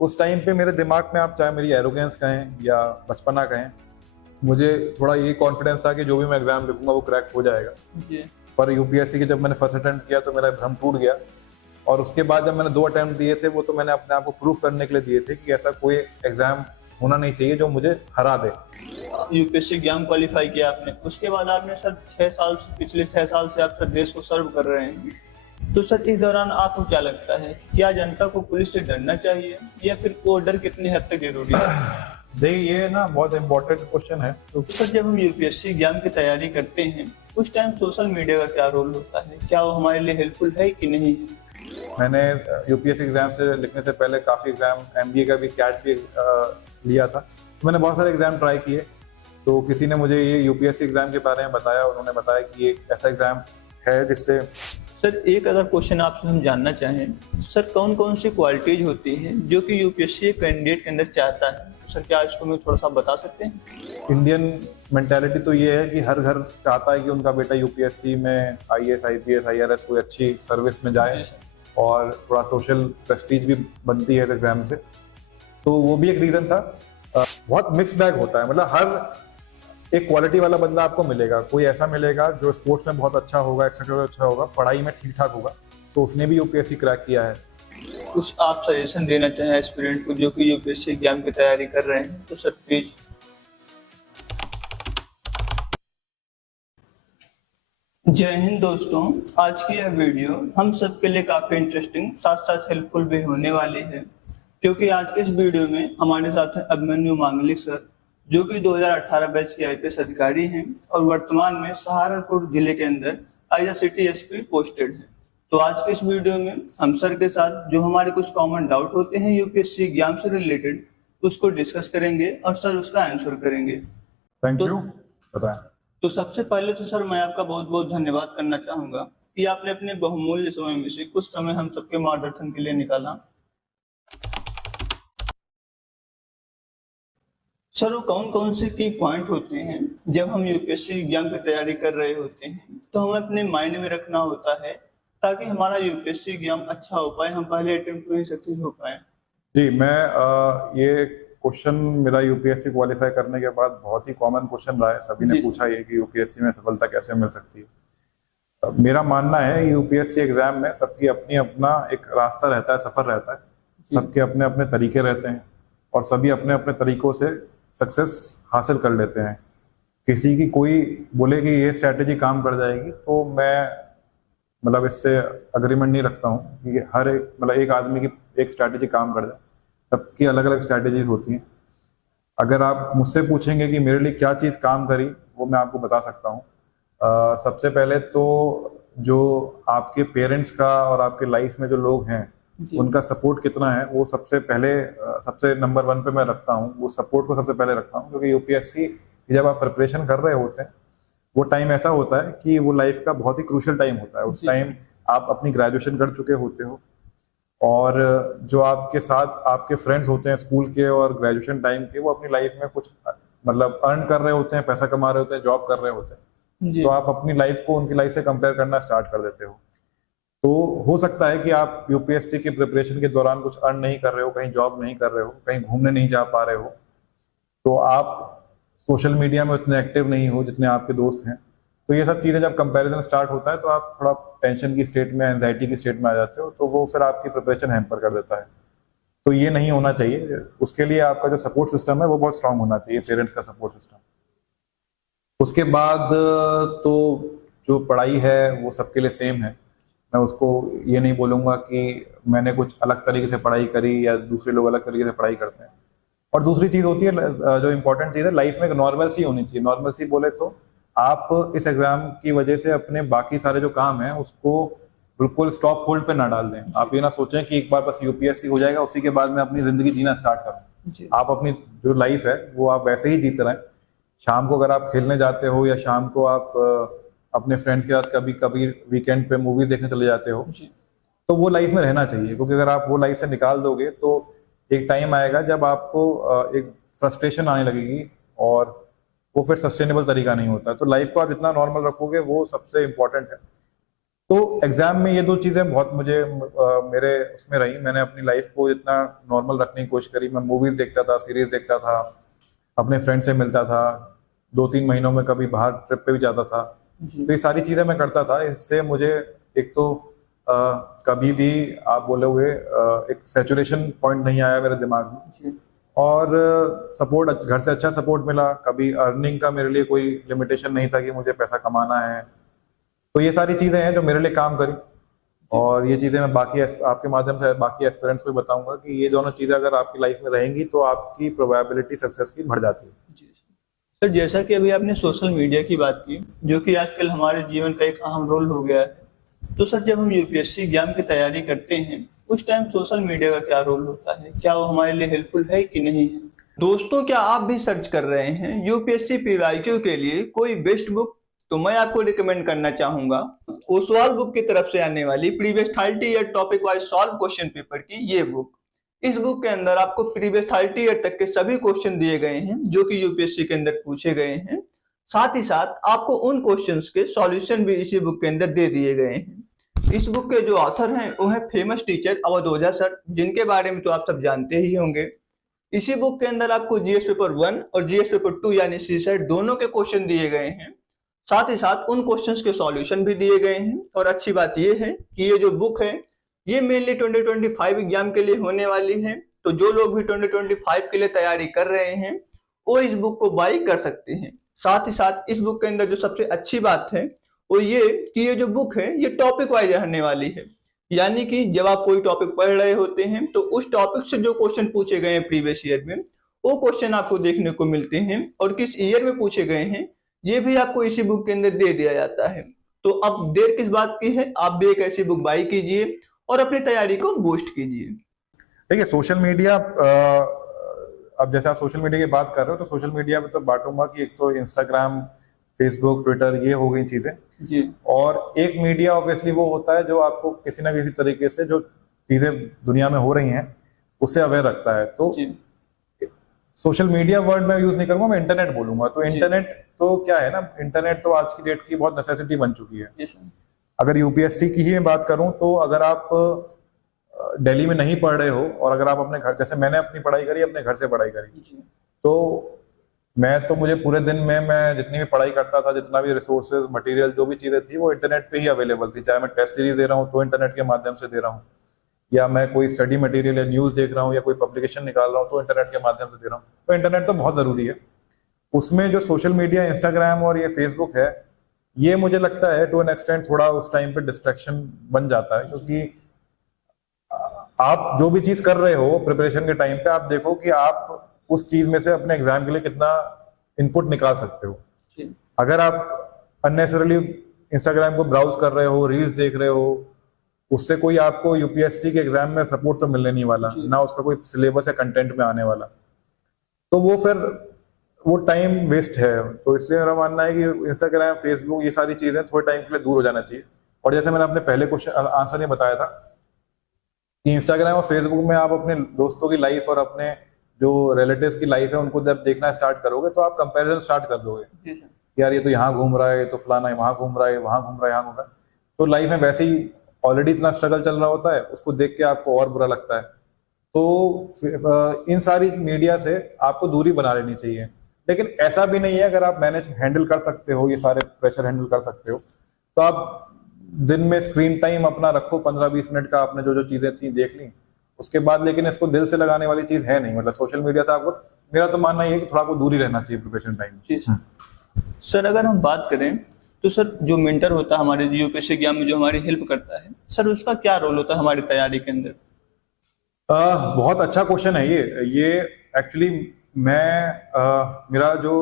उस टाइम पे मेरे दिमाग में, आप चाहे मेरी एरोगेंस कहें या बचपना कहें, मुझे थोड़ा ये कॉन्फिडेंस था कि जो भी मैं एग्जाम लिखूंगा वो क्रैक हो जाएगा। जी। पर यूपीएससी के जब मैंने फर्स्ट अटेम्प्ट किया तो मेरा भ्रम टूट गया, और उसके बाद जब मैंने 2 अटेम्प्ट दिए थे वो तो मैंने अपने आप को प्रूव करने के लिए दिए थे कि ऐसा कोई एग्जाम होना नहीं चाहिए जो मुझे हरा दे। यूपीएससी एग्जाम क्वालिफाई किया आपने, उसके बाद आपने सर 6 साल से, पिछले 6 साल से आप सर देश को सर्व कर रहे हैं। तो सर इस दौरान आपको क्या लगता है, क्या जनता को पुलिस से डरना चाहिए या फिर वो डर कितनी हद तक जरूरी है? देखिए ये ना बहुत इम्पोर्टेंट क्वेश्चन है। तो सर जब हम यूपीएससी एग्जाम की तैयारी करते हैं उस टाइम सोशल मीडिया का क्या रोल होता है, क्या वो हमारे लिए हेल्पफुल है कि नहीं? मैंने यूपीएससी एग्जाम से लिखने से पहले काफ़ी एग्जाम, एमबीए का भी, कैट भी लिया था, तो मैंने बहुत सारे एग्जाम ट्राई किए। तो किसी ने मुझे ये यूपीएससी एग्जाम के बारे में बताया, उन्होंने बताया कि ये ऐसा एग्जाम है जिससे। सर एक अगर क्वेश्चन आपसे हम जानना चाहें, सर कौन कौन सी क्वालिटीज होती हैं जो कि यूपीएससी कैंडिडेट के अंदर चाहता है, सर क्या इसको मैं थोड़ा सा बता सकते हैं? इंडियन मेंटालिटी तो ये है कि हर घर चाहता है कि उनका बेटा यूपीएससी में आईएएस, आईपीएस, आईआरएस कोई अच्छी सर्विस में जाए, और थोड़ा सोशल प्रेस्टीज भी बनती है इस एग्जाम से। तो वो भी एक रीजन था। बहुत मिक्स बैग होता है, मतलब हर एक क्वालिटी वाला बंदा आपको मिलेगा। कोई ऐसा मिलेगा जो स्पोर्ट्स में बहुत अच्छा होगा, एक्सेट्रा अच्छा होगा, पढ़ाई में ठीक ठाक होगा, तो उसने भी यूपीएससी क्रैक किया है। कुछ आप सजेशन देना चाहें एस्पिरेंट को जो कि यूपीएससी एग्जाम की तैयारी कर रहे हैं, तो सर प्लीज। जय हिंद दोस्तों, आज की यह वीडियो हम सबके लिए काफी इंटरेस्टिंग साथ साथ हेल्पफुल भी होने वाली है, क्योंकि आज के इस वीडियो में हमारे साथ हैं अभिमन्यु मांगलिक सर, जो कि 2018 बैच के आईपीएस अधिकारी हैं और वर्तमान में सहारनपुर जिले के अंदर एज सिटी एसपी पोस्टेड है। तो आज के इस वीडियो में हम सर के साथ जो हमारे कुछ कॉमन डाउट होते हैं यूपीएससी एग्जाम से रिलेटेड, उसको डिस्कस करेंगे और सर उसका आंसर करेंगे। Thank you. बताएं। तो सबसे पहले तो सर मैं आपका बहुत बहुत धन्यवाद करना चाहूंगा कि आपने अपने बहुमूल्य समय में से कुछ समय हम सबके मार्गदर्शन के लिए निकाला। सर वो कौन कौन से की पॉइंट होते हैं जब हम यूपीएससी एग्जाम की तैयारी कर रहे होते हैं तो हमें अपने माइंड में रखना होता है ताकि हमारा यूपीएससी एग्जाम अच्छा हो पाए, हम पहले अटेम्प्ट में ही सक्सेस हो पाए? जी, मैं ये क्वेश्चन मेरा यूपीएससी क्वालिफाई करने के बाद बहुत ही कॉमन क्वेश्चन रहा है। सभी ने पूछा ये कि यूपीएससी में सफलता कैसे मिल सकती है। मेरा मानना है यूपीएससी एग्जाम में सबकी अपनी अपना एक रास्ता रहता है, सफर रहता है, सबके अपने अपने तरीके रहते हैं, और सभी अपने अपने तरीकों से सक्सेस हासिल कर लेते हैं। किसी की कोई बोले कि ये स्ट्रैटेजी काम कर जाएगी तो मैं मतलब इससे अग्रीमेंट नहीं रखता हूँ कि हर एक, मतलब एक आदमी की एक स्ट्रैटेजी काम कर जाए। सबकी अलग अलग स्ट्रैटेजीज होती हैं। अगर आप मुझसे पूछेंगे कि मेरे लिए क्या चीज़ काम करी, वो मैं आपको बता सकता हूँ। सबसे पहले तो जो आपके पेरेंट्स का और आपके लाइफ में जो लोग हैं उनका सपोर्ट कितना है, वो सबसे पहले सबसे नंबर 1 पे मैं रखता हूँ। वो सपोर्ट को सबसे पहले रखता हूँ, क्योंकि यूपीएससी जब आप प्रिपरेशन कर रहे होते हैं वो टाइम ऐसा होता है कि वो लाइफ का बहुत ही क्रूशियल टाइम होता है। उस टाइम आप अपनी ग्रेजुएशन कर चुके होते हो, और जो आपके साथ आपके फ्रेंड्स होते हैं स्कूल के और ग्रेजुएशन टाइम के, वो अपनी लाइफ में कुछ मतलब अर्न कर रहे होते हैं, पैसा कमा रहे होते हैं, जॉब कर रहे होते हैं। तो आप अपनी लाइफ को उनकी लाइफ से कंपेयर करना स्टार्ट कर देते हो। तो हो सकता है कि आप यूपीएससी की प्रिपरेशन के दौरान कुछ अर्न नहीं कर रहे हो, कहीं जॉब नहीं कर रहे हो, कहीं घूमने नहीं जा पा रहे हो, तो आप सोशल मीडिया में उतने एक्टिव नहीं हो जितने आपके दोस्त हैं। तो ये सब चीज़ें जब कंपैरिजन स्टार्ट होता है तो आप थोड़ा टेंशन की स्टेट में, एंजाइटी की स्टेट में आ जाते हो, तो वो फिर आपकी प्रिपरेशन हैम्पर कर देता है। तो ये नहीं होना चाहिए। उसके लिए आपका जो सपोर्ट सिस्टम है वो बहुत स्ट्रांग होना चाहिए, पेरेंट्स का सपोर्ट सिस्टम। उसके बाद तो जो पढ़ाई है वो सबके लिए सेम है। मैं उसको ये नहीं बोलूँगा कि मैंने कुछ अलग तरीके से पढ़ाई करी या दूसरे लोग अलग तरीके से पढ़ाई करते हैं। और दूसरी चीज़ होती है, जो इम्पोर्टेंट चीज़ है, लाइफ में एक नॉर्मल सी होनी चाहिए। नॉर्मल सी बोले तो आप इस एग्जाम की वजह से अपने बाकी सारे जो काम हैं उसको बिल्कुल स्टॉप होल्ड पे ना डाल दें। आप ये ना सोचें कि एक बार बस यूपीएससी हो जाएगा उसी के बाद मैं अपनी जिंदगी जीना स्टार्ट करूँ। आप अपनी जो लाइफ है वो आप वैसे ही जीते रहें। शाम को अगर आप खेलने जाते हो या शाम को आप अपने फ्रेंड्स के साथ कभी कभी वीकेंड पे मूवी देखने चले जाते हो, तो वो लाइफ में रहना चाहिए। क्योंकि अगर आप वो लाइफ से निकाल दोगे तो एक टाइम आएगा जब आपको एक फ्रस्ट्रेशन आने लगेगी, और वो फिर सस्टेनेबल तरीका नहीं होता। तो लाइफ को आप जितना नॉर्मल रखोगे वो सबसे इम्पोर्टेंट है। तो एग्जाम में ये दो चीजें बहुत मुझे मेरे उसमें रही। मैंने अपनी लाइफ को इतना नॉर्मल रखने की कोशिश करी। मैं मूवीज देखता था, सीरीज देखता था, अपने फ्रेंड से मिलता था, 2-3 महीनों में कभी बाहर ट्रिप पे भी जाता था। जी तो ये सारी चीजें मैं करता था। इससे मुझे एक तो कभी भी आप बोलोगे एक सैचुरेशन पॉइंट नहीं आया मेरे दिमाग में, जी और सपोर्ट घर से अच्छा सपोर्ट मिला। कभी अर्निंग का मेरे लिए कोई लिमिटेशन नहीं था कि मुझे पैसा कमाना है। तो ये सारी चीजें हैं जो मेरे लिए काम करी, और ये चीजें मैं बाकी आपके माध्यम से बाकी एस्पिरेंट्स को भी बताऊंगा कि ये दोनों चीजें अगर आपकी लाइफ में रहेंगी तो आपकी प्रोबेबिलिटी सक्सेस की बढ़ जाती है। जी सर, जैसा कि अभी आपने सोशल मीडिया की बात की, जो कि आजकल हमारे जीवन का एक अहम रोल हो गया है, तो सर जब हम यूपीएससी एग्जाम की तैयारी करते हैं उस टाइम सोशल मीडिया का क्या रोल होता है? क्या वो हमारे लिए हेल्पफुल है कि नहीं है? दोस्तों, क्या आप भी सर्च कर रहे हैं यूपीएससी पीवाईक्यू के लिए कोई बेस्ट बुक? तो मैं आपको रिकमेंड करना चाहूंगा ओसवाल बुक की तरफ से आने वाली previous 30 year topic wise solve question paper की ये बुक। इस बुक के अंदर आपको प्रीवियस 30 ईयर तक के सभी क्वेश्चन दिए गए हैं जो कि यूपीएससी के अंदर पूछे गए हैं। साथ ही साथ आपको उन क्वेश्चंस के सॉल्यूशन भी इसी बुक के अंदर दे दिए गए हैं। इस बुक के जो ऑथर हैं वो है फेमस टीचर अवध ओझा सर, जिनके बारे में तो आप सब जानते ही होंगे। इसी बुक के अंदर आपको जीएस पेपर 1 और जीएस पेपर 2 यानी सी सेट दोनों के क्वेश्चन दिए गए हैं। साथ ही साथ उन क्वेश्चंस के सॉल्यूशन भी दिए गए हैं। और अच्छी बात यह है कि ये जो बुक है ये मेनली 2025 एग्जाम के लिए होने वाली है। तो जो लोग भी 2025 के लिए तैयारी कर रहे हैं वो इस बुक को बाई कर सकते हैं। साथ ही साथ इस बुक के अंदर जो सबसे अच्छी बात है वो ये कि ये जो बुक है ये टॉपिक वाइज रहने वाली है, यानी कि जब आप कोई टॉपिक पढ़ रहे होते हैं तो उस टॉपिक से जो क्वेश्चन पूछे गए हैं प्रीवियस ईयर में वो क्वेश्चन आपको देखने को मिलते हैं, और किस ईयर में पूछे गए हैं ये भी आपको इसी बुक के अंदर दे दिया जाता है। तो अब देर किस बात की है, आप भी एक ऐसी बुक बाई कीजिए और अपनी तैयारी को बूस्ट कीजिए। देखिए, सोशल मीडिया, अब जैसे आप सोशल मीडिया की बात कर रहे हो तो सोशल मीडिया में तो बांटूंगा कि एक तो इंस्टाग्राम, फेसबुक, ट्विटर, ये हो गई चीजें जी और एक मीडिया ऑब्वियसली वो होता है जो आपको किसी ना किसी तरीके से जो चीजें दुनिया में हो रही हैं उससे अवेयर रखता है। तो जी सोशल मीडिया वर्ड में यूज नहीं करूंगा, मैं इंटरनेट बोलूंगा। तो जी इंटरनेट तो क्या है ना, इंटरनेट तो आज की डेट की बहुत नेसेसिटी बन चुकी है। जी सर। अगर यूपीएससी की ही मैं बात करूं तो अगर आप दिल्ली में नहीं पढ़ रहे हो और अगर आप अपने घर, जैसे मैंने अपनी पढ़ाई करी अपने घर से पढ़ाई करी, जी तो मुझे पूरे दिन में मैं जितनी भी पढ़ाई करता था, जितना भी रिसोर्सेज, मटेरियल, जो भी चीजें थी वो इंटरनेट पे ही अवेलेबल थी। चाहे मैं टेस्ट सीरीज दे रहा हूँ तो इंटरनेट के माध्यम से दे रहा हूँ, या मैं कोई स्टडी मटेरियल या न्यूज देख रहा हूँ या कोई पब्लिकेशन निकाल रहा हूँ तो इंटरनेट के माध्यम से दे रहा हूँ। तो इंटरनेट तो बहुत जरूरी है। उसमें जो सोशल मीडिया, इंस्टाग्राम और ये फेसबुक है, ये मुझे लगता है टू एन एक्सटेंट थोड़ा उस टाइम पे डिस्ट्रैक्शन बन जाता है, क्योंकि आप जो भी चीज कर रहे हो प्रिपरेशन के टाइम पे, आप देखो कि आप उस चीज में से अपने एग्जाम के लिए कितना इनपुट निकाल सकते हो। जी अगर आप अननेसेसरली इंस्टाग्राम को ब्राउज कर रहे हो, रील्स देख रहे हो, उससे कोई आपको यूपीएससी के एग्जाम में सपोर्ट तो मिलने नहीं वाला, ना उसका कोई सिलेबस या कंटेंट में आने वाला, तो वो फिर वो टाइम वेस्ट है। तो इसलिए मेरा मानना है कि इंस्टाग्राम, फेसबुक, ये सारी चीजें थोड़े टाइम के लिए दूर हो जाना चाहिए। और जैसे मैंने अपने पहले क्वेश्चन आंसर में बताया था कि इंस्टाग्राम और फेसबुक में आप अपने दोस्तों की लाइफ और अपने जो रिलेटिव्स की लाइफ है उनको जब देखना स्टार्ट करोगे तो आप कंपैरिजन स्टार्ट कर दोगे। जी सर। यार ये तो यहाँ घूम रहा है, तो फलाना वहां घूम रहा है, वहां घूम रहा है, यहाँ घूम रहा है। तो लाइफ में वैसे ही ऑलरेडी इतना स्ट्रगल चल रहा होता है, उसको देख के आपको और बुरा लगता है। तो इन सारी मीडिया से आपको दूरी बना लेनी चाहिए। लेकिन ऐसा भी नहीं है, अगर आप हैंडल कर सकते हो, ये सारे प्रेशर हैंडल कर सकते हो, तो आप दिन में स्क्रीन टाइम अपना रखो 15-20 मिनट का, आपने जो जो चीजें थी देख ली उसके बाद। लेकिन इसको दिल से लगाने वाली चीज है नहीं, मतलब सोशल मीडिया से आपको, मेरा तो मानना ये है कि थोड़ा आपको दूरी रहना चाहिए प्रिपरेशन टाइम में। जी सर, अगर हम बात करें तो सर जो मेंटर होता है हमारे यूपीएससी एग्जाम में जो हमारी हेल्प करता है, सर उसका क्या रोल होता है हमारी तैयारी के अंदर? बहुत अच्छा क्वेश्चन है ये एक्चुअली मेरा जो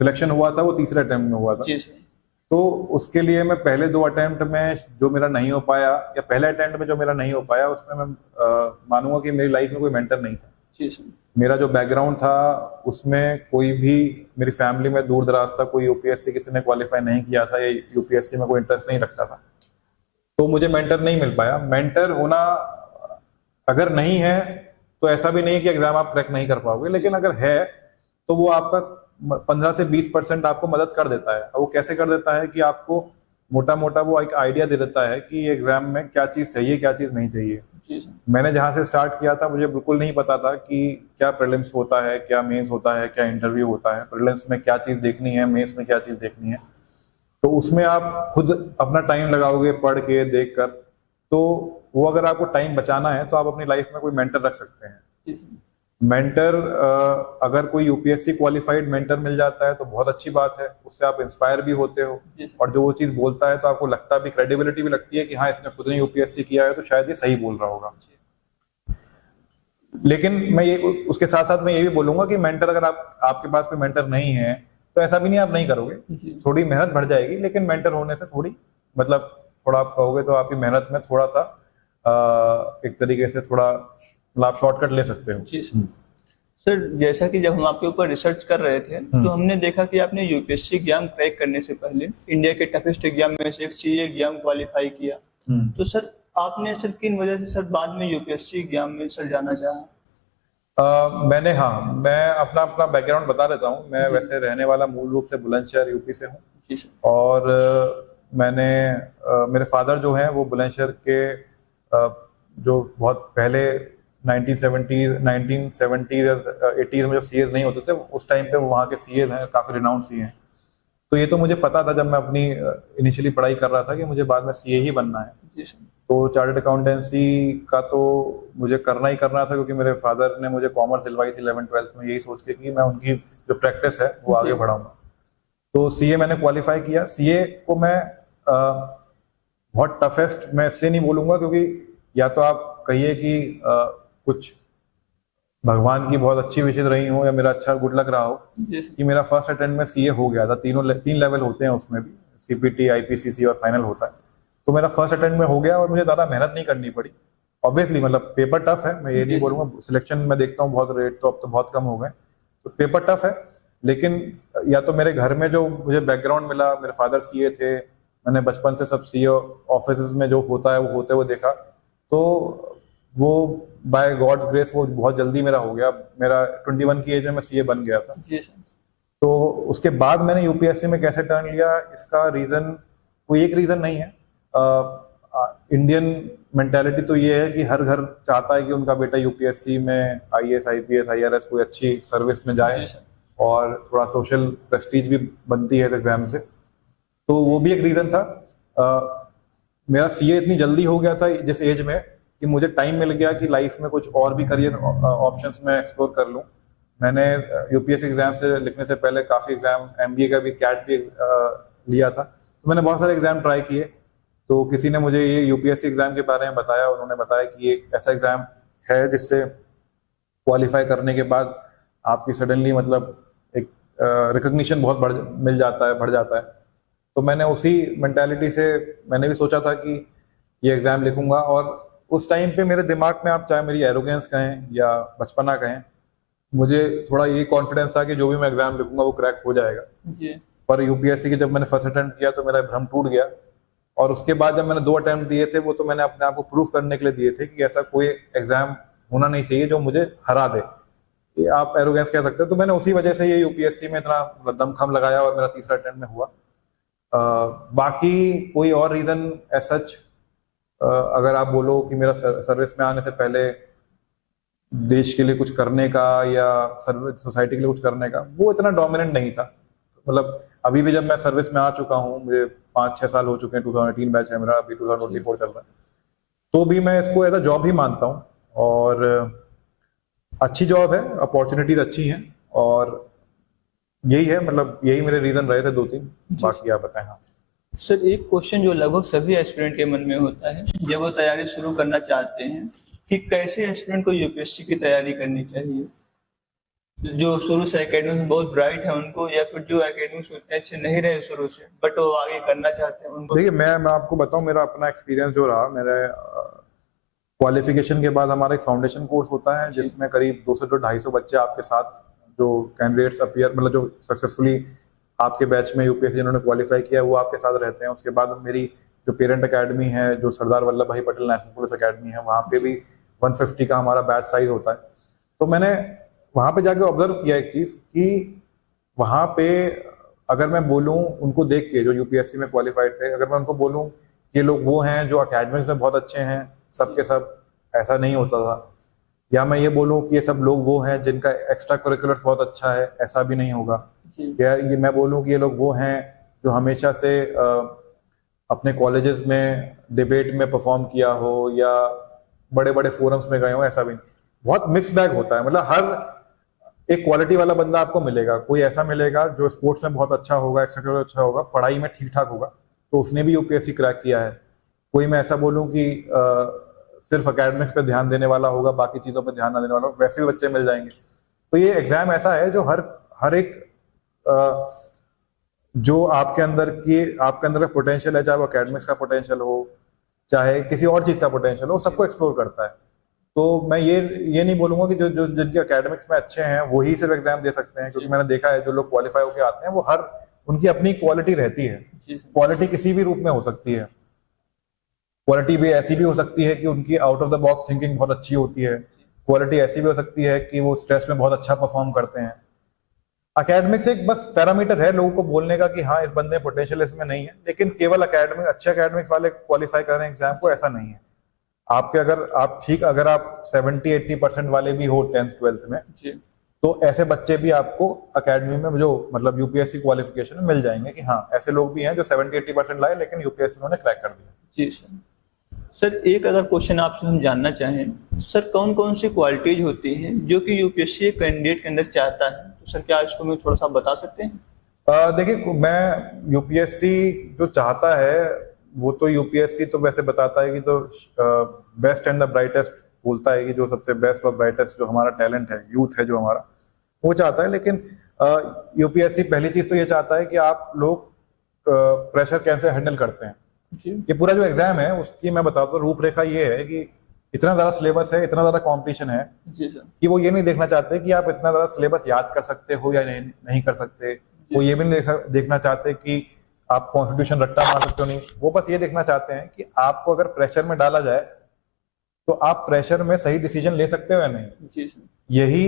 सिलेक्शन हुआ था वो तीसरे अटेम्प्ट में हुआ था। जी सर। तो उसके लिए मैं पहले 2 अटेम्प्ट में जो मेरा नहीं हो पाया, या पहले अटेम्प्ट में जो मेरा नहीं हो पाया, उसमें मैं मानूंगा कि मेरी लाइफ में कोई मेंटर नहीं था। जी सर। मेरा जो बैकग्राउंड था उसमें कोई भी, मेरी फैमिली में दूर दराज था, कोई यूपीएससी किसी ने क्वालिफाई नहीं किया था या यूपीएससी में कोई इंटरेस्ट नहीं रखता था, तो मुझे मेंटर नहीं मिल पाया। मेंटर होना अगर नहीं है तो ऐसा भी नहीं कि एग्जाम आप क्रैक नहीं कर पाओगे, लेकिन अगर है तो वो आपका 15 से 20% आपको मदद कर देता है। वो कैसे कर देता है कि आपको मोटा मोटा वो एक आइडिया दे देता है कि एग्जाम में क्या चीज चाहिए क्या चीज नहीं चाहिए। जी सर। मैंने जहाँ से स्टार्ट किया था मुझे बिल्कुल नहीं पता था कि क्या प्रीलिम्स होता है, क्या मेंस होता है, क्या इंटरव्यू होता है, प्रीलिम्स में क्या चीज देखनी है, मेंस में क्या चीज देखनी है। तो उसमें आप खुद अपना टाइम लगाओगे पढ़ के देख कर, तो वो अगर आपको टाइम बचाना है तो आप अपनी लाइफ में कोई मेंटर रख सकते हैं। जी सर। मेंटर, अगर कोई यूपीएससी क्वालिफाइड मेंटर मिल जाता है तो बहुत अच्छी बात है, उससे आप इंस्पायर भी होते हो। जी सर। और जो वो चीज बोलता है तो आपको लगता भी, क्रेडिबिलिटी भी लगती है कि हाँ इसने खुद ने यूपीएससी किया है तो शायद ये सही बोल रहा होगा। लेकिन मैं ये उसके साथ साथ मैं ये भी बोलूंगा कि मेंटर, अगर आपके पास कोई मेंटर नहीं है तो ऐसा भी नहीं आप नहीं करोगे, जी। थोड़ी मेहनत बढ़ जाएगी, लेकिन मेंटर होने से थोड़ी मतलब थोड़ा आप कहोगे तो आपकी मेहनत में थोड़ा सा एक तरीके से थोड़ा आप शॉर्टकट ले सकते हो। जी सर। सर जैसा कि जब हम आपके ऊपर रिसर्च कर रहे थे तो हमने देखा कि आपने यूपीएससी एग्जाम क्रैक करने से पहले इंडिया के टफेस्ट एग्जाम में से एक सीए एग्जाम क्वालिफाई किया। तो सर आपने सर किन वजह से सर बाद में यूपीएससी एग्जाम में सर जाना चाहा? मैंने, हाँ, मैं अपना अपना बैकग्राउंड बता देता हूँ। मैं जी। वैसे रहने वाला मूल रूप से बुलंदशहर यूपी से हूँ। जी सर। और मैंने मेरे फादर जो हैं वो बुलंदशहर के जो बहुत पहले 1970s 80s में जो सीएज नहीं होते थे उस टाइम पे वो वहाँ के सीएज हैं, काफी रिनाउंड सीए हैं। तो ये तो मुझे पता था जब मैं अपनी इनिशियली पढ़ाई कर रहा था कि मुझे बाद में सीए ही बनना है। जी सर। तो चार्टर्ड अकाउंटेंसी का तो मुझे करना ही करना था, क्योंकि मेरे फादर ने मुझे कॉमर्स दिलवाई थी 11th-12th में, यही सोच के कि मैं उनकी जो प्रैक्टिस है वो आगे बढ़ाऊंगा। तो सीए मैंने क्वालिफाई किया। सीए को मैं बहुत टफेस्ट मैं इसलिए नहीं बोलूंगा क्योंकि या तो आप कहिए कि कुछ भगवान की बहुत अच्छी विशेष रही हो या मेरा अच्छा गुड लक रहा हो जी सर। कि मेरा फर्स्ट अटेम्प्ट में सीए हो गया था। तीन लेवल होते हैं उसमें भी, सीपीटी, आईपीसीसी और फाइनल होता है। तो मेरा फर्स्ट अटेम्प्ट में हो गया और मुझे ज्यादा मेहनत नहीं करनी पड़ी। ऑब्वियसली मतलब पेपर टफ है, मैं ये नहीं बोलूंगा, सिलेक्शन में देखता हूँ बहुत रेट तो अब तो बहुत कम हो गए, तो पेपर टफ है। लेकिन या तो मेरे घर में जो मुझे बैकग्राउंड मिला, मेरे फादर सीए थे, मैंने बचपन से सब सीए ऑफिस में जो होता है वो होते हुए देखा, तो वो बाय गॉड्स ग्रेस वो बहुत जल्दी मेरा हो गया। मेरा 21 की एज में मैं सीए बन गया था। जी सर। तो उसके बाद मैंने यूपीएससी में कैसे टर्न लिया, इसका रीजन कोई एक रीजन नहीं है। इंडियन मेंटेलिटी तो ये है कि हर घर चाहता है कि उनका बेटा यूपीएससी में आईएएस, आईपीएस, आईआरएस कोई अच्छी सर्विस में जाए और थोड़ा सोशल प्रेस्टीज भी बनती है इस एग्जाम से। तो वो भी एक रीजन था। मेरा सीए इतनी जल्दी हो गया था जिस एज में कि मुझे टाइम मिल गया कि लाइफ में कुछ और भी करियर ऑप्शंस में एक्सप्लोर कर लूं। मैंने यूपीएससी एग्जाम से लिखने से पहले काफी एग्जाम, एमबीए का भी, कैट भी लिया था। तो मैंने बहुत सारे एग्जाम ट्राई किए। तो किसी ने मुझे ये यूपीएससी एग्जाम के बारे में बताया, उन्होंने बताया कि ये ऐसा एग्जाम है जिससे क्वालिफाई करने के बाद आपकी सडनली मतलब एक रिकॉग्निशन बहुत बढ़ जाता है। तो मैंने उसी मेंटालिटी से मैंने भी सोचा था कि ये एग्जाम लिखूंगा। और उस टाइम पे मेरे दिमाग में, आप चाहे मेरी एरोगेंस कहें या बचपना कहें, मुझे थोड़ा ये कॉन्फिडेंस था कि जो भी मैं एग्जाम लिखूंगा वो क्रैक हो जाएगा। जी। पर यूपीएससी के जब मैंने फर्स्ट अटेम्प्ट किया तो मेरा भ्रम टूट गया। और उसके बाद जब मैंने 2 अटेम्प्ट दिए थे वो तो मैंने अपने आप को प्रूफ करने के लिए दिए थे कि ऐसा कोई एग्जाम होना नहीं चाहिए जो मुझे हरा दे, ये आप एरोगेंस कह सकते हो। तो मैंने उसी वजह से ये यूपीएससी में इतना दमखम लगाया और मेरा तीसरा अटेम्प्ट में हुआ। बाकी कोई और रीजन एज सच, अगर आप बोलो कि मेरा सर्विस में आने से पहले देश के लिए कुछ करने का या सर्विस सोसाइटी के लिए कुछ करने का, वो इतना डोमिनेंट नहीं था। मतलब अभी भी जब मैं सर्विस में आ चुका हूँ, मुझे 5-6 साल हो चुके हैं, 2018 बैच है मेरा, अभी 2024 चल रहा है, तो भी मैं इसको एज अ जॉब ही मानता हूँ। और अच्छी जॉब है, अपॉर्चुनिटीज अच्छी हैं, और यही है, मतलब यही मेरे रीजन रहे थे 2-3। बाकी आप बताएं। हाँ सर, एक क्वेश्चन जो लगभग सभी एस्पिरेंट के मन में होता है जब वो तैयारी शुरू करना चाहते हैं कि कैसे एस्पिरेंट को यूपीएससी की तैयारी करनी चाहिए। जो शुरू से एकेडमिक में बहुत ब्राइट है उनको, या फिर जो एकेडमिक्स उतने अच्छे नहीं रहे शुरू से बट वो आगे करना चाहते हैं उनको। देखिए, मैं आपको बताऊं, मेरा अपना एक्सपीरियंस जो रहा, मेरे क्वालिफिकेशन के बाद हमारा एक फाउंडेशन कोर्स होता है जिसमें करीब 200 से 250 बच्चे आपके साथ, जो कैंडिडेट्स अपीयर, मतलब जो सक्सेसफुली आपके बैच में यूपीएससी जिन्होंने क्वालिफाई किया है वो आपके साथ रहते हैं। उसके बाद मेरी जो पेरेंट अकेडमी है, जो सरदार वल्लभ भाई पटेल नेशनल पुलिस अकेडमी है, वहाँ पे भी 150 का हमारा बैच साइज होता है। तो मैंने वहाँ पे जाके ऑब्जर्व किया एक चीज कि वहाँ पे अगर मैं बोलूं उनको देख के, जो यूपीएससी में क्वालिफाइड थे, अगर मैं उनको बोलूं ये लोग वो हैं जो अकेडमिक्स में बहुत अच्छे हैं, सबके सब, ऐसा नहीं होता था। या मैं ये बोलूं कि ये सब लोग वो हैं जिनका एक्स्ट्रा करिकुलर बहुत अच्छा है, ऐसा भी नहीं होगा। या ये मैं बोलूं कि ये लोग वो हैं जो हमेशा से अपने कॉलेजेस में डिबेट में परफॉर्म किया हो या बड़े बड़े फोरम्स में गए हो, ऐसा भी नहीं। बहुत मिक्स बैग होता है, मतलब हर एक क्वालिटी वाला बंदा आपको मिलेगा। कोई ऐसा मिलेगा जो स्पोर्ट्स में बहुत अच्छा होगा, एक्स्ट्रा अच्छा होगा, पढ़ाई में ठीक ठाक होगा, तो उसने भी यूपीएससी क्रैक किया है। कोई मैं ऐसा बोलूं कि सिर्फ एकेडमिक्स पे ध्यान देने वाला होगा, बाकी चीजों पे ध्यान ना देने वाला होगा, वैसे भी बच्चे मिल जाएंगे। तो ये एग्जाम ऐसा है जो हर एक जो आपके अंदर का पोटेंशियल है, चाहे वो एकेडमिक्स का पोटेंशियल हो, चाहे किसी और चीज का पोटेंशियल हो, सबको एक्सप्लोर करता है। तो मैं ये नहीं बोलूंगा कि जो जो जिनके एकेडमिक्स में अच्छे हैं वही सिर्फ एग्जाम दे सकते हैं, क्योंकि मैंने देखा है जो लोग क्वालिफाई होकर आते हैं वो उनकी अपनी क्वालिटी रहती है। क्वालिटी किसी भी रूप में हो सकती है। क्वालिटी भी ऐसी भी हो सकती है कि उनकी out of the box thinking बहुत अच्छी होती है। क्वालिटी ऐसी भी हो सकती है कि वो स्ट्रेस में बहुत अच्छा परफॉर्म करते हैं। एकेडमिक्स एक बस पैरामीटर है लोगों को बोलने का कि हाँ इस बंदे पोटेंशियल इसमें नहीं है, लेकिन केवल अच्छे एकेडमिक्स वाले क्वालिफाई कर रहे हैं एग्जाम को, ऐसा नहीं है। अगर आप 70-80% वाले भी हो 10th 12th में, तो ऐसे बच्चे भी आपको एकेडमी में जो मतलब यूपीएससी क्वालिफिकेशन में मिल जाएंगे कि हाँ ऐसे लोग भी हैं जो 70-80% लाए लेकिन यूपीएससी उन्होंने क्रैक कर दिया। जी सर, एक अगर क्वेश्चन आपसे हम जानना चाहें, सर कौन कौन सी क्वालिटीज होती हैं जो कि यूपीएससी कैंडिडेट के अंदर चाहता है, तो सर क्या इसको मैं थोड़ा सा बता सकते हैं? देखिए, मैं यूपीएससी जो चाहता है वो तो यूपीएससी तो वैसे बताता है कि तो बेस्ट एंड द ब्राइटेस्ट बोलता है कि जो सबसे बेस्ट और ब्राइटेस्ट जो हमारा टैलेंट है, यूथ है जो हमारा, वो चाहता है। लेकिन यूपीएससी पहली चीज तो ये चाहता है कि आप लोग प्रेशर कैसे हैंडल करते हैं। ये पूरा जो एग्जाम है उसकी मैं बताता हूँ रूपरेखा ये है कि इतना ज्यादा सिलेबस है, इतना ज्यादा कंपटीशन है कि वो ये नहीं देखना चाहते कि आप इतना ज्यादा सिलेबस याद कर सकते हो या नहीं कर सकते। वो ये भी नहीं देखना चाहते कि आप कॉन्स्टिट्यूशन रट्टा मार सकते हो, नहीं। वो बस ये देखना चाहते हैं कि आपको अगर प्रेशर में डाला जाए तो आप प्रेशर में सही डिसीजन ले सकते हो या नहीं। यही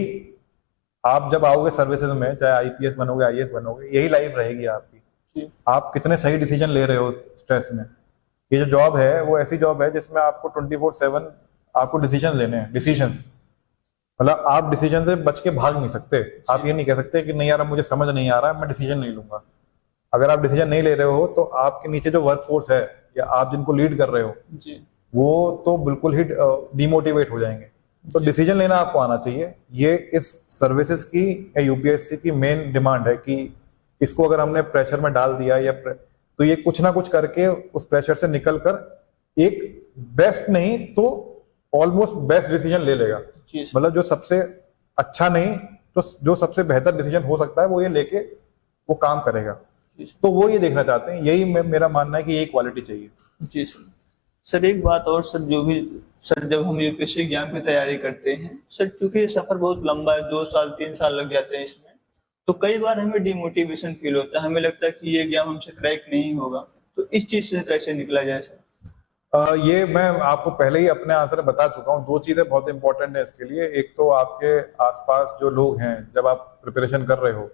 आप जब आओगे सर्विसेज में, चाहे आईपीएस बनोगे, आईएएस बनोगे, यही लाइफ रहेगी आपकी। आप कितने सही डिसीजन ले रहे हो स्ट्रेस में। ये जो जॉब है वो ऐसी जॉब है जिसमें आपको 24/7 आपको डिसीजन लेने हैं। डिसीजंस मतलब आप डिसीजन से बच के भाग नहीं सकते। आप ये नहीं कह सकते कि नहीं यार मुझे समझ नहीं आ रहा है, मैं डिसीजन नहीं लूंगा। अगर आप डिसीजन नहीं ले रहे हो तो आपके नीचे जो वर्क फोर्स है या आप जिनको लीड कर रहे हो वो तो बिल्कुल ही डिमोटिवेट हो जाएंगे। तो डिसीजन लेना आपको आना चाहिए। ये इस सर्विसेज की या यूपीएससी की मेन डिमांड है कि इसको अगर हमने प्रेशर में डाल दिया तो ये कुछ ना कुछ करके उस प्रेशर से निकलकर एक बेस्ट नहीं तो ऑलमोस्ट बेस्ट डिसीजन ले लेगा। मतलब जो सबसे अच्छा नहीं तो जो सबसे बेहतर डिसीजन हो सकता है वो ये लेके वो काम करेगा। तो वो ये देखना चाहते हैं। यही मेरा मानना है कि यही क्वालिटी चाहिए। जी सर, एक बात और सर, जब हम यूपीएससी एग्जाम की तैयारी करते हैं सर, चूंकि ये सफर बहुत लंबा है, 2 साल 3 साल लग जाते हैं इसमें, तो कई बार हमें डिमोटिवेशन फील होता है, हमें लगता है कि ये एग्जाम हमसे क्रैक नहीं होगा। तो इस चीज से कैसे निकला जाए सर? ये मैं आपको पहले ही अपने आंसर बता चुका हूँ। 2 चीजें बहुत इंपॉर्टेंट है इसके लिए। एक तो आपके आसपास जो लोग हैं जब आप प्रिपरेशन कर रहे हो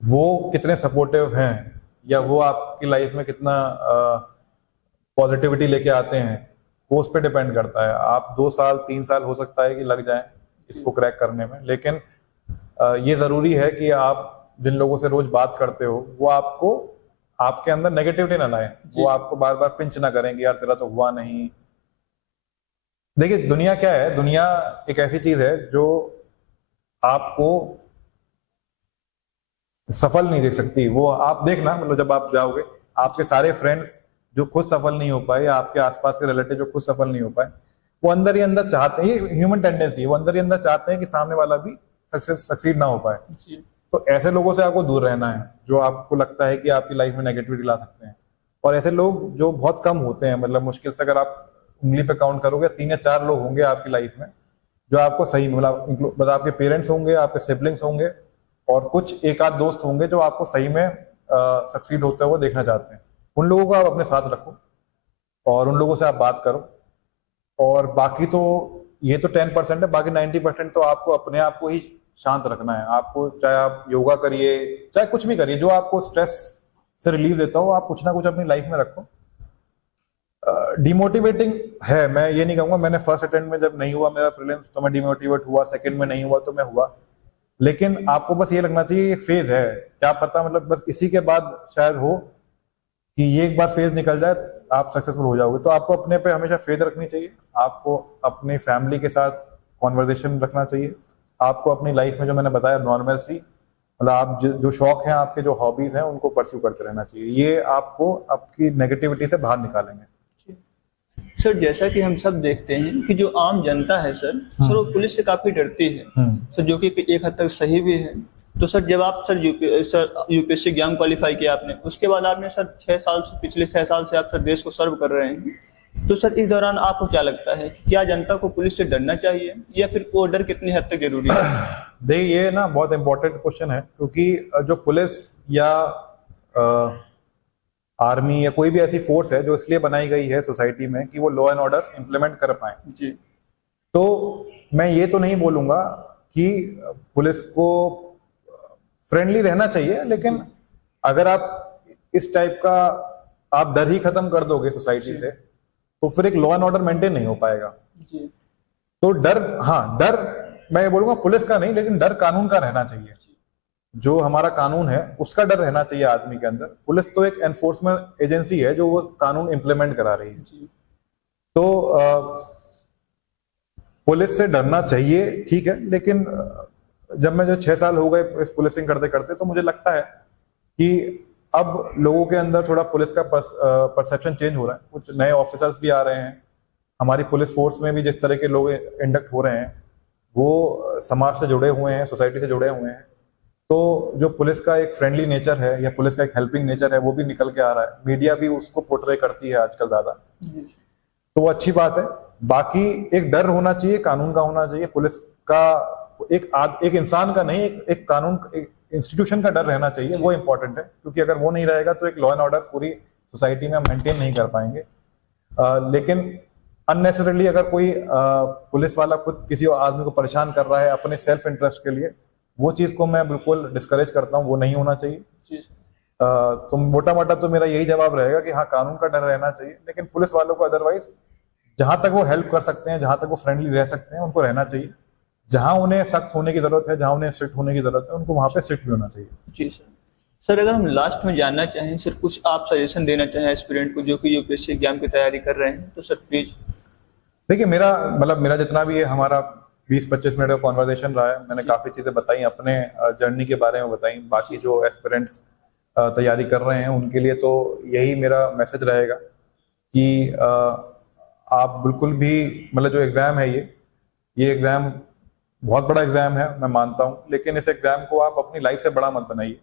वो कितने सपोर्टिव हैं या वो आपकी लाइफ में कितना पॉजिटिविटी लेके आते हैं, वो उस पर डिपेंड करता है। आप 2 साल 3 साल हो सकता है कि लग जाए इसको क्रैक करने में, लेकिन ये जरूरी है कि आप जिन लोगों से रोज बात करते हो वो आपके अंदर नेगेटिविटी ना लाए, वो आपको बार बार पिंच ना करें कि यार तेरा तो हुआ नहीं। देखिए दुनिया क्या है, दुनिया एक ऐसी चीज है जो आपको सफल नहीं देख सकती। वो आप देखना, मतलब जब आप जाओगे आपके सारे फ्रेंड्स जो खुद सफल नहीं हो पाए, आपके आसपास के रिलेटिव जो खुद सफल नहीं हो पाए, वो अंदर ही अंदर चाहते हैं, ये ह्यूमन टेंडेंसी है, वो अंदर ही अंदर चाहते हैं कि सामने वाला भी सक्सीड ना हो पाए। तो ऐसे लोगों से आपको दूर रहना है जो आपको लगता है कि आपकी लाइफ में नेगेटिविटी ला सकते हैं। और ऐसे लोग जो बहुत कम होते हैं, मतलब मुश्किल से अगर आप उंगली पे काउंट करोगे 3 या 4 लोग होंगे आपकी लाइफ में जो आपको सही, मतलब आपके पेरेंट्स होंगे, आपके सिबलिंग्स होंगे और कुछ एक आध दोस्त होंगे जो आपको सही में सक्सीड होते हुए देखना चाहते हैं। उन लोगों को आप अपने साथ रखो और उन लोगों से आप बात करो। और बाकी तो ये तो 10% है, बाकी 90% तो आपको अपने आप को ही शांत रखना है आपको। चाहे आप योगा करिए, चाहे कुछ भी करिए, जो आपको स्ट्रेस से रिलीफ देता हो, आप कुछ ना कुछ अपनी लाइफ में रखो। डिमोटिवेटिंग है, मैं ये नहीं कहूंगा। मैंने फर्स्ट अटेम्प्ट में जब नहीं हुआ मेरा प्रीलिम्स तो मैं डिमोटिवेट हुआ, सेकंड में नहीं हुआ तो मैं हुआ। लेकिन आपको बस ये लगना चाहिए ये फेज है, क्या पता मतलब बस इसी के बाद शायद हो कि ये एक बार फेज निकल जाए आप सक्सेसफुल हो जाओगे। तो आपको अपने पे हमेशा फेथ रखनी चाहिए, आपको अपनी फैमिली के साथ कॉन्वर्जेशन रखना चाहिए, आपको अपनी लाइफ में जो मैंने बताया नॉर्मल सी, मतलब आप जो शौक हैं आपके, जो हॉबीज हैं, उनको परस्यू करते रहना चाहिए। ये आपको आपकी नेगेटिविटी से बाहर निकालेंगे। सर जैसा कि हम सब देखते हैं कि जो आम जनता है सर वो पुलिस से काफी डरती है सर, जो कि एक हद तक सही भी है। तो सर जब आप सर यूपीएससी एग्जाम क्वालिफाई किया आपने, उसके बाद आपने सर पिछले 6 साल से आप सर देश को सर्व कर रहे हैं, तो सर इस दौरान आपको क्या लगता है कि क्या जनता को पुलिस से डरना चाहिए या फिर वो डर कितनी हद तक जरूरी है? देखिए ये ना बहुत इंपॉर्टेंट क्वेश्चन है, क्योंकि जो पुलिस या आर्मी या कोई भी ऐसी फोर्स है जो इसलिए बनाई गई है सोसाइटी में कि वो लॉ एंड ऑर्डर इंप्लीमेंट कर पाए जी। तो मैं ये तो नहीं बोलूंगा कि पुलिस को फ्रेंडली रहना चाहिए, लेकिन अगर आप इस टाइप का आप डर ही खत्म कर दोगे सोसाइटी से तो फिर एक लॉ एंड ऑर्डर मेंटेन नहीं हो पाएगा जी। तो डर, हाँ डर मैं ये बोलूंगा पुलिस का नहीं, लेकिन डर कानून का रहना चाहिए। जो हमारा कानून है उसका डर रहना चाहिए आदमी के अंदर। पुलिस तो एक एनफोर्समेंट एजेंसी है जो वो कानून इंप्लीमेंट करा रही है। तो पुलिस से डरना चाहिए, ठीक है, लेकिन जब मैं जो 6 साल हो गए इस पुलिसिंग करते करते तो मुझे लगता है कि अब लोगों के अंदर थोड़ा पुलिस का परसेप्शन चेंज हो रहा है। कुछ नए ऑफिसर्स भी आ रहे हैं, हमारी पुलिस फोर्स में भी जिस तरह के लोग इंडक्ट हो रहे हैं वो समाज से जुड़े हुए हैं, सोसाइटी से जुड़े हुए हैं। तो जो पुलिस का एक फ्रेंडली नेचर है या पुलिस का एक हेल्पिंग नेचर है वो भी निकल के आ रहा है। मीडिया भी उसको पोर्ट्रे करती है आजकल ज्यादा, तो वो अच्छी बात है। बाकी एक डर होना चाहिए, कानून का होना चाहिए, पुलिस का एक इंसान का नहीं, एक कानून, एक इंस्टीट्यूशन का डर रहना चाहिए, वो इंपॉर्टेंट है। क्योंकि अगर वो नहीं रहेगा तो एक लॉ एंड ऑर्डर पूरी सोसाइटी में हम मेंटेन नहीं कर पाएंगे। लेकिन अननेसेसरली अगर कोई पुलिस वाला खुद किसी आदमी को परेशान कर रहा है अपने सेल्फ इंटरेस्ट के लिए, वो चीज को मैं बिल्कुल डिस्करेज करता हूँ, वो नहीं होना चाहिए। तो मोटा मोटा तो मेरा यही जवाब रहेगा कि हाँ कानून का डर रहना चाहिए, लेकिन पुलिस वालों को अदरवाइज जहां तक वो हेल्प कर सकते हैं, जहां तक वो फ्रेंडली रह सकते हैं, उनको रहना चाहिए। जहां उन्हें सख्त होने की जरूरत है, जहां उन्हें स्ट्रिक्ट होने की जरूरत है, उनको वहां पे स्ट्रिक्ट भी होना चाहिए। जी सर। सर अगर हम लास्ट में जानना चाहें सर, कुछ आप सजेशन देना चाहें एस्पिरेंट को जो कि यूपीएससी एग्जाम की तैयारी कर रहे हैं, तो सर प्लीज। देखिए मेरा जितना भी है, हमारा 20-25 मिनट का कॉन्वर्सेशन रहा है। मैंने काफी चीजें बताई, अपने जर्नी के बारे में बताई। बाकी जो एस्पिरेंट्स तैयारी कर रहे हैं उनके लिए तो यही मेरा मैसेज रहेगा कि आप बिल्कुल भी, मतलब जो एग्जाम है ये एग्जाम बहुत बड़ा एग्जाम है, मैं मानता हूं, लेकिन इस एग्जाम को आप अपनी लाइफ से बड़ा मत बनाइए।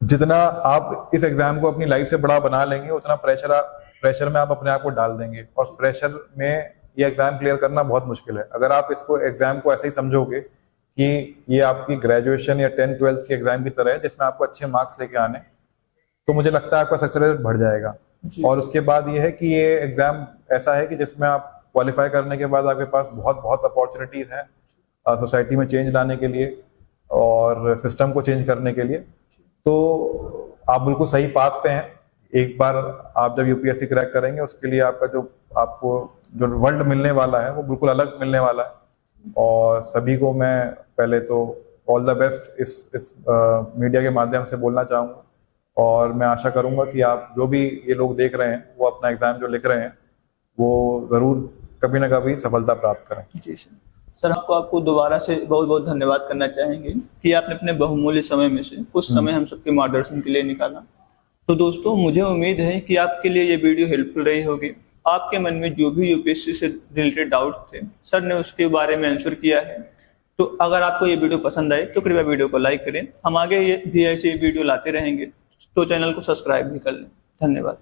जितना आप इस एग्जाम को अपनी लाइफ से बड़ा बना लेंगे उतना प्रेशर में आप अपने आप को डाल देंगे, और प्रेशर में ये एग्जाम क्लियर करना बहुत मुश्किल है। अगर आप इसको एग्जाम को ऐसे ही समझोगे कि ये आपकी ग्रेजुएशन या 10th-12th की एग्जाम की तरह है जिसमें आपको अच्छे मार्क्स लेके आने, तो मुझे लगता है आपका सक्सेस रेट बढ़ जाएगा। और उसके बाद ये है कि ये एग्जाम ऐसा है कि जिसमें आप क्वालिफाई करने के बाद आपके पास बहुत अपॉर्चुनिटीज हैं सोसाइटी में चेंज लाने के लिए और सिस्टम को चेंज करने के लिए। तो आप बिल्कुल सही पाथ पे हैं। एक बार आप जब यूपीएससी क्रैक करेंगे उसके लिए आपको जो वर्ल्ड मिलने वाला है वो बिल्कुल अलग मिलने वाला है। और सभी को मैं पहले तो ऑल द बेस्ट इस मीडिया के माध्यम से बोलना चाहूँगा, और मैं आशा करूँगा कि आप जो भी ये लोग देख रहे हैं वो अपना एग्जाम जो लिख रहे हैं वो जरूर कभी ना कभी सफलता प्राप्त करें। जी सर। सर आपको दोबारा से बहुत बहुत धन्यवाद करना चाहेंगे कि आपने अपने बहुमूल्य समय में से कुछ समय हम सबके मार्गदर्शन के लिए निकाला। तो दोस्तों मुझे उम्मीद है कि आपके लिए ये वीडियो हेल्पफुल रही होगी। आपके मन में जो भी यूपीएससी से रिलेटेड डाउट थे सर ने उसके बारे में आंसर किया है। तो अगर आपको ये वीडियो पसंद आए तो कृपया वीडियो को लाइक करें। हम आगे भी ऐसे वीडियो लाते रहेंगे, तो चैनल को सब्सक्राइब भी कर लें। धन्यवाद।